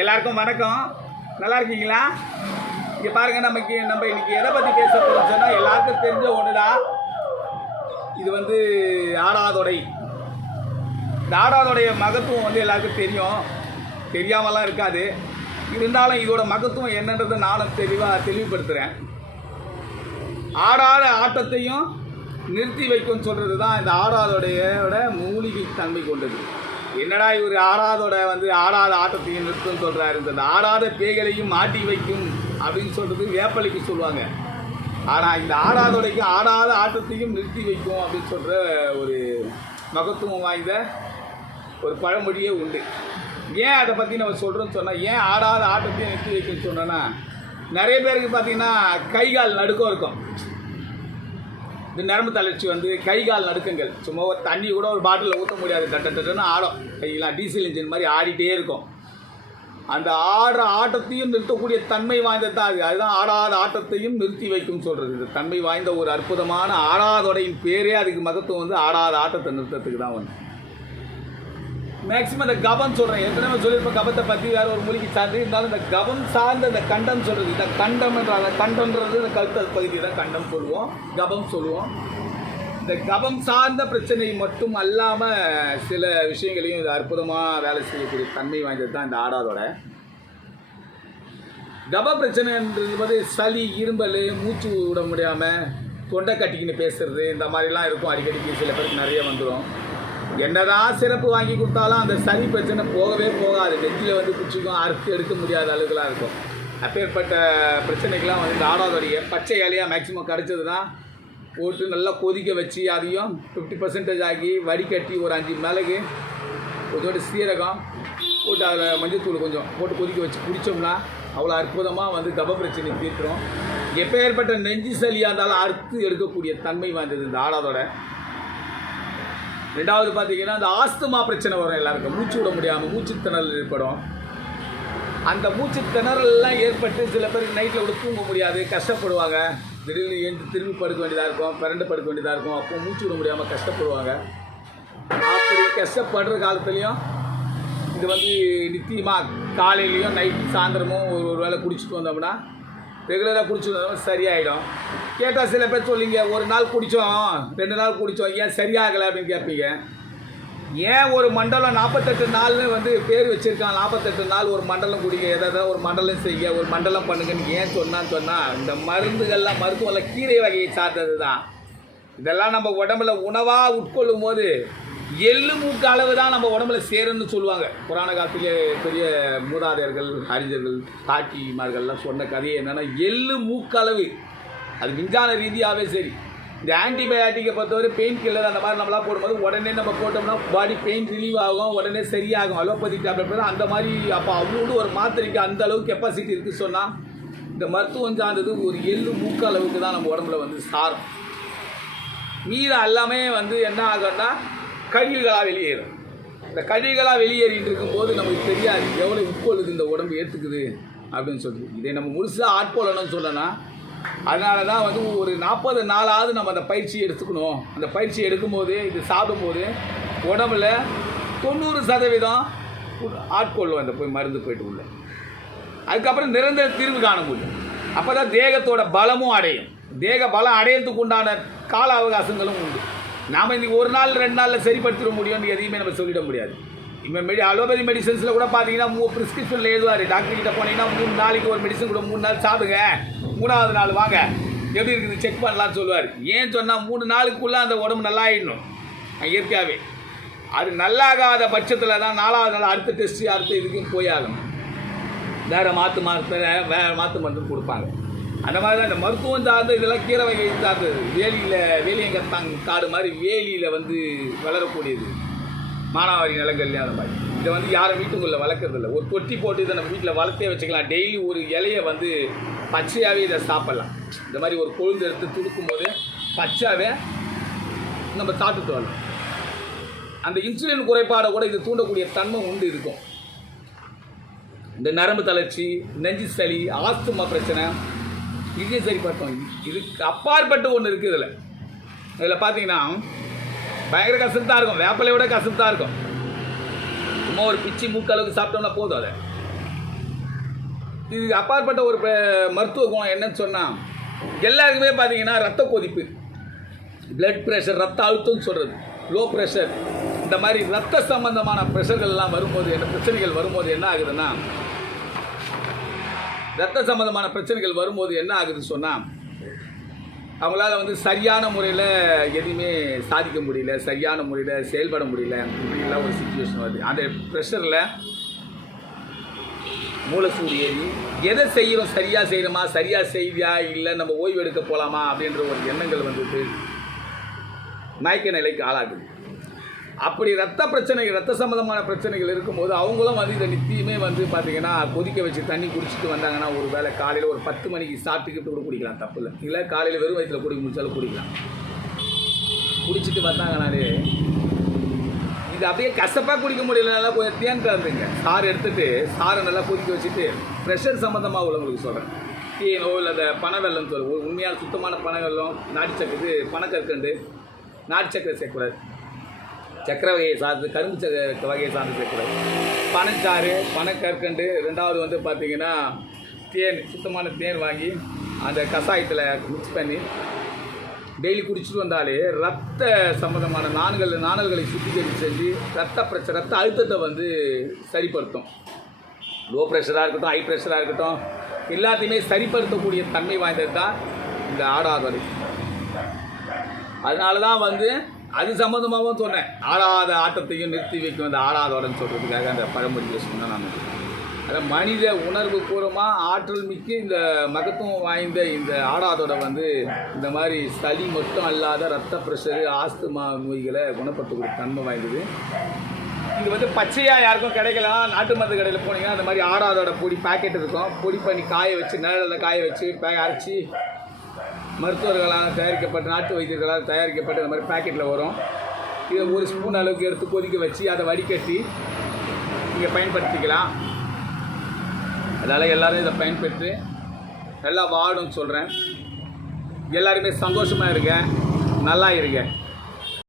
எல்லாருக்கும் வணக்கம். நல்லா இருக்கீங்களா? இங்கே பாருங்கள், நம்ம இன்னைக்கு எதை பற்றி பேச போகிறோம் சொன்னால் எல்லாருக்கும் தெரிஞ்ச ஒன்று தான். இது வந்து ஆடாதொடை. இந்த ஆடாதொடைய மகத்துவம் வந்து எல்லாருக்கும் தெரியும், தெரியாமலாம் இருக்காது. இருந்தாலும் இதோட மகத்துவம் என்னன்றதை நானும் தெளிவுபடுத்துகிறேன். ஆடாத ஆட்டத்தையும் நிறுத்தி வைக்கும்னு சொல்கிறது தான் இந்த ஆடாதோடையோட மூலிகை தன்மை கொண்டது. என்னடா இவர் ஆடாத ஆட்டத்தையும் நிறுத்துன்னு சொல்கிறாரு. இந்த ஆடாத பேய்களையும் மாட்டி வைக்கும் அப்படின்னு சொல்கிறது வேப்பலைக்கு சொல்லுவாங்க. ஆனால் இந்த ஆடாதோடைக்கு ஆடாத ஆட்டத்தையும் நிறுத்தி வைக்கும் அப்படின்னு சொல்கிற ஒரு மகத்துவம் வாய்ந்த ஒரு பழமொழியே உண்டு. ஏன் அதை பற்றி நம்ம சொல்கிறோன்னு சொன்னால், ஏன் ஆடாத ஆட்டத்தையும் நிறுத்தி வைக்கும்னு சொன்னோன்னா, நிறைய பேருக்கு பார்த்திங்கன்னா கை கால் நடுக்கம் இருக்கும். இந்த நரம்பு தளர்ச்சி வந்து கை கால் நடுக்கங்கள். சும்மா ஒரு தண்ணி கூட ஒரு பாட்டிலில் ஊற்ற முடியாது, டட்டுன்னு ஆடும். கையெல்லாம் டீசல் இன்ஜின் மாதிரி ஆடிட்டே இருக்கும். அந்த ஆடுற ஆட்டத்தையும் நிறுத்தக்கூடிய தன்மை வாய்ந்தது தான் அது. அதுதான் ஆடாத ஆட்டத்தையும் நிறுத்தி வைக்கும் சொல்கிறது. இந்த தன்மை வாய்ந்த ஒரு அற்புதமான ஆடாதோடையின் பேரே அதுக்கு மகத்துவம் வந்து ஆடாத ஆட்டத்தை நிறுத்தத்துக்கு தான் வந்து. மேக்ஸிமம் இந்த கபம் சொல்கிறேன், ஏற்கனவே சொல்லியிருப்பேன் கபத்தை பற்றி, வேறு ஒரு மொழிக்கு சார்ந்து. இருந்தாலும் இந்த கபம் சார்ந்த இந்த கண்டம் சொல்கிறது, இந்த கண்டம் என்ற அந்த கண்டம்ன்றது இந்த கழுத்து பகுதி தான் கண்டம் சொல்லுவோம், கபம் சொல்லுவோம். இந்த கபம் சார்ந்த பிரச்சனை மட்டும் அல்லாமல் சில விஷயங்களையும் இது அற்புதமாக வேலை செய்யக்கூடிய தன்மை வாய்ந்தது தான் இந்த ஆடாதோட. கப பிரச்சனைன்றது வந்து சளி, இரும்பல், மூச்சு விட முடியாமல், தொண்டை கட்டிக்கின்னு பேசுறது, இந்த மாதிரிலாம் இருக்கும். அடிக்கடிக்கு சில பேருக்கு நிறைய வந்துடும். என்னதான் சிறப்பு வாங்கி கொடுத்தாலும் அந்த சளி பிரச்சனை போகவே போகாது. நெஞ்சில் வந்து பிடிச்சிக்கும், அறுத்து எடுக்க முடியாத அளவுக்குலாம் இருக்கும். அப்பேற்பட்ட பிரச்சனைக்கெலாம் வந்து இந்த ஆடாதோடைய பச்சை இலையாக மேக்ஸிமம் கிடச்சதுன்னா போட்டு நல்லா கொதிக்க வச்சு, அதையும் 50% ஆக்கி வடிகட்டி ஒரு 5 மிளகு, கொஞ்சோண்டு சீரகம் போட்டு அதில் மஞ்சத்தூள் கொஞ்சம் போட்டு கொதிக்க வச்சு குடித்தோம்னா அவ்வளோ அற்புதமாக வந்து கப பிரச்சனை தீர்க்கிறோம். எப்பேற்பட்ட நெஞ்சு சளியாக இருந்தாலும் அறுத்து எடுக்கக்கூடிய தன்மை வாய்ந்தது இந்த ஆடாதோட. ரெண்டாவது பார்த்தீங்கன்னா, அந்த ஆஸ்துமா பிரச்சனை வரும் எல்லாருக்கும். மூச்சு விட முடியாமல் மூச்சு திணறல் ஏற்படும். அந்த மூச்சு திணறல்லாம் ஏற்பட்டு சில பேருக்கு நைட்டில் கூட தூங்க முடியாது, கஷ்டப்படுவாங்க. திடீர்னு எழுந்து திரும்பி படுக்க வேண்டியதாக இருக்கும், பிறண்டு படுக்க வேண்டியதாக இருக்கும். அப்போ மூச்சு விட முடியாமல் கஷ்டப்படுவாங்க. அப்படி கஷ்டப்படுற காலத்துலேயும் இது வந்து நிச்சயமாக காலையிலையும் நைட்டு சாயந்தரமும் ஒரு வேளை குடிச்சிட்டு வந்தோம்னா, ரெகுலராக குடிச்சிட்டு வந்தோம்னா சரியாயிடும். கேட்டால் சில பேர் சொல்லிங்க, ஒரு நாள் குடித்தோம், 2 நாள் குடித்தோம், ஏன் சரியாகலை அப்படின்னு கேட்பீங்க. ஏன் ஒரு மண்டலம் 48 நாள்னு வந்து பேர் வச்சுருக்கான். 48 நாள் ஒரு மண்டலம் குடிக்க, எதாவது ஒரு மண்டலம் செய்ய, ஒரு மண்டலம் பண்ணுங்கன்னு ஏன் சொன்னால், இந்த மருந்துகள்லாம் மருத்துவம்லாம் கீரை வகையை சார்ந்தது தான். இதெல்லாம் நம்ம உடம்புல உணவாக உட்கொள்ளும் போது எள்ளு மூக்கு அளவு தான் நம்ம உடம்புல சேருன்னு சொல்லுவாங்க. புராண காலத்திலே பெரிய மூதாதையர்கள், அறிஞர்கள், காட்டிமார்கள்லாம் சொன்ன கதையை என்னென்னா, எள்ளு மூக்களவு. அது விஞ்ஞான ரீதியாகவே சரி. இந்த ஆன்டிபயாட்டிக்கை பொறுத்தவரை பெயின் கில்லர் அந்த மாதிரி நம்மளாம் போடும்போது உடனே நம்ம போட்டோம்னா பாடி பெயின் ரிலீவ் ஆகும், உடனே சரியாகும். அலோபதி டேப்லெட் அந்த மாதிரி. அப்போ அவ்வளோண்டு ஒரு மாத்திரைக்கு அந்த அளவுக்கு கெப்பாசிட்டி இருக்குது சொன்னால், இந்த மருத்துவம் சார்ந்தது ஒரு எள்ளு மூக்கு அளவுக்கு தான் நம்ம உடம்புல வந்து சாரும். மீதம் எல்லாமே வந்து என்ன ஆகும்னா கழிவுகளாக வெளியேறும். இந்த கழிவுகளாக வெளியேறிட்டு இருக்கும்போது நமக்கு தெரியாது எவ்வளோ உட்கொள்ளுது இந்த உடம்பு ஏற்றுக்குது அப்படின்னு சொல்லி. இதை நம்ம முழுசாக ஆட்கொள்ளணும்னு சொல்லனா, அதனால தான் வந்து ஒரு 40 நாளாவது நம்ம அந்த பயிற்சி எடுத்துக்கணும். அந்த பயிற்சி எடுக்கும்போது, இது சாப்பிடும்போது உடம்புல 90% ஆட்கொள்ளும் அந்த மருந்து போய்ட்டு உள்ள. அதுக்கப்புறம் நிரந்தர தீர்வு காண முடியும். அப்போ தான் தேகத்தோட பலமும் அடையும். தேக பலம் அடையிறதுக்கு உண்டான கால அவகாசங்களும் உண்டு. நாம் இன்றைக்கி ஒரு நாள் 2 நாளில் சரிப்படுத்திட முடியும்னு எதையுமே நம்ம சொல்லிட முடியாது. இப்போ அலோபதி மெடிசன்ஸில் கூட பார்த்தீங்கன்னா ப்ரிஸ்கிரிப்ஷனில் எழுதுவார். டாக்டர்கிட்ட போனீங்கன்னா 3 நாளைக்கு ஒரு மெடிசன் கூட 3 நாள் சாப்பிடுங்க, 3ஆவது நாள் வாங்க எப்படி இருக்குது செக் பண்ணலான்னு சொல்லுவார். ஏன் சொன்னால் 3 நாளுக்குள்ளே அந்த உடம்பு நல்லா ஆகிடணும் இயற்கையாகவே. அது நல்லாகாத பட்சத்தில் தான் 4ஆவது நாள் அடுத்த டெஸ்ட்டு அடுத்த இதுக்கும் போயாகணும். வேறு மாற்று மருந்து கொடுப்பாங்க. அந்த மாதிரி தான் இந்த மருத்துவம் சார்ந்து இதெல்லாம் கீரை வகை சார்ந்தது. வேலியங்கத்தாங் காடு மாதிரி வேலியில் வந்து வளரக்கூடியது. மானாவாரி நிலங்கள்லேயும் அந்த மாதிரி. இதை வந்து யாரும் வீட்டுக்குள்ளே வளர்க்குறதில்ல. ஒரு தொட்டி போட்டு இதை நம்ம வீட்டில் வளர்த்தே வச்சுக்கலாம். டெய்லி ஒரு இலையை வந்து பச்சையாகவே இதை சாப்பிட்லாம். இந்த மாதிரி ஒரு கொழுந்து எடுத்து துடுக்கும் போது பச்சையாகவே நம்ம சாப்பிட்டுட்டு வரலாம். அந்த இன்சுலின் குறைபாடை கூட இது தூண்டக்கூடிய தன்மை உண்டு இருக்கும். இந்த நரம்பு தளர்ச்சி, நெஞ்சு சளி, ஆஸ்துமா பிரச்சனை, இதையும் சரிப்படுத்தும். இதுக்கு அப்பாற்பட்டு ஒன்று இருக்குது. இதில் பார்த்தீங்கன்னா பயங்கர கசத்தாக இருக்கும். வேப்பலை விட கசத்தாக இருக்கும். சும்மா ஒரு பிச்சி மூக்கு அளவுக்கு சாப்பிட்டோம்னா போதும். அதை இது அப்பாற்பட்ட ஒரு மருத்துவ குணம் என்னன்னு சொன்னால் எல்லாருக்குமே பார்த்தீங்கன்னா ரத்த கொதிப்பு, பிளட் ப்ரெஷர், ரத்த அழுத்தம்னு சொல்கிறது, லோ ப்ரெஷர், இந்த மாதிரி ரத்த சம்பந்தமான ப்ரெஷர்கள்லாம் வரும்போது என்ன பிரச்சனைகள் வரும்போது என்ன ஆகுதுன்னா, ரத்த சம்பந்தமான பிரச்சனைகள் வரும்போது என்ன ஆகுதுன்னு சொன்னால் அவங்களால வந்து சரியான முறையில் எதுவுமே சாதிக்க முடியல, சரியான முறையில் செயல்பட முடியல, இப்படிலாம் ஒரு சுச்சுவேஷன் வருது. அந்த ப்ரெஷரில் மூலசூடு ஏறி எதை செய்கிறோம், சரியாக செய்கிறோமா, சரியாக செய்தியா, இல்லை நம்ம ஓய்வு எடுக்க போகலாமா அப்படின்ற ஒரு எண்ணங்கள் வந்துட்டு மயக்க நிலைக்கு ஆளாகுது. அப்படி ரத்த பிரச்சனைகள், ரத்த சம்பந்தமான பிரச்சனைகள் இருக்கும்போது அவங்களும் வந்து இதை நித்தியமே வந்து பார்த்திங்கன்னா கொதிக்க வச்சு தண்ணி குடிச்சிட்டு வந்தாங்கன்னா ஒரு வேளை காலையில் ஒரு 10 மணிக்கு சாப்பிட்டுக்கிட்டு கூட குடிக்கலாம், தப்பு இல்லை. இல்லை காலையில் வெறும் வயிற்றில் குடிக்க முடிச்சாலும் குடிக்கலாம். குடிச்சிட்டு வந்தாங்கனாலே இது அப்படியே கசப்பாக குடிக்க முடியல, நல்லா கொஞ்சம் தேன் கலந்துங்க, சாறு எடுத்துகிட்டு சாரை நல்லா கொதிக்க வச்சுட்டு ப்ரெஷர் சம்மந்தமாக உள்ளவங்களுக்கு சொல்கிறேன், டீனோ இல்லை அந்த பனவெல்லம் சொல்லுவோம், உண்மையான சுத்தமான பனவெல்லம், நாட்டு சக்கரை, பனக்கற்கண்டு, நாட்டு சக்கரை சேர்க்கக்கூடாது, சக்கரை வகையை சார்ந்து, கரும்பு வகையை சார்ந்து சேர்க்கக்கூடாது, பனச்சாறு, பனக்கற்கண்டு, ரெண்டாவது வந்து பார்த்திங்கன்னா தேன், சுத்தமான தேன் வாங்கி அந்த கஷாயத்தில் மிக்ஸ் பண்ணி டெய்லி குடிச்சிட்டு வந்தாலே ரத்த சம்மந்தமான நாணல்களை சுத்திகரிப்பு செஞ்சு ரத்த அழுத்தத்தை வந்து சரிப்படுத்தும். லோ ப்ரெஷராக இருக்கட்டும், ஹை ப்ரெஷராக இருக்கட்டும், எல்லாத்தையுமே சரிப்படுத்தக்கூடிய தன்மை வாய்ந்தது தான் இந்த ஆடாதொடை. அதனால தான் வந்து அது சம்மந்தமாகவும் சொன்னேன், ஆடாத ஆட்டத்தையும் நிறுத்தி வைக்கும் அந்த ஆடாதோடன்னு சொல்கிறதுக்காக அந்த பழமொழியை சொன்னேன் நான். அதாவது மனித உணர்வு பூர்வமாக ஆற்றல் மிக்க இந்த மகத்துவம் வாய்ந்த இந்த ஆடாதோட வந்து இந்த மாதிரி சளி மட்டும் அல்லாத ரத்த ப்ரெஷரு, ஆஸ்துமா நோய்களை குணப்படுத்தக்கூடிய தன்மை வாய்ந்தது. இது வந்து பச்சையாக யாருக்கும் கிடைக்கலாம், நாட்டு மருந்து கடையில் போனீங்கன்னா அந்த மாதிரி ஆடாதோட பொடி பேக்கெட் இருக்கும், பொடி பண்ணி காய வச்சு நிழலில் காய வச்சு அரைச்சி மருத்துவர்களால் தயாரிக்கப்பட்ட, நாட்டு வைத்தியர்களால் தயாரிக்கப்பட்ட இந்த மாதிரி பேக்கெட்டில் வரும். இதை ஒரு ஸ்பூன் அளவுக்கு எடுத்து கொதிக்க வச்சு அதை வடிகட்டி நீங்கள் பயன்படுத்திக்கலாம். அதனால் எல்லோரும் இதை பயன்பெற்று நல்லா வாடுன்னு சொல்கிறேன். எல்லாருமே சந்தோஷமாக இருங்க, நல்லா இருங்க.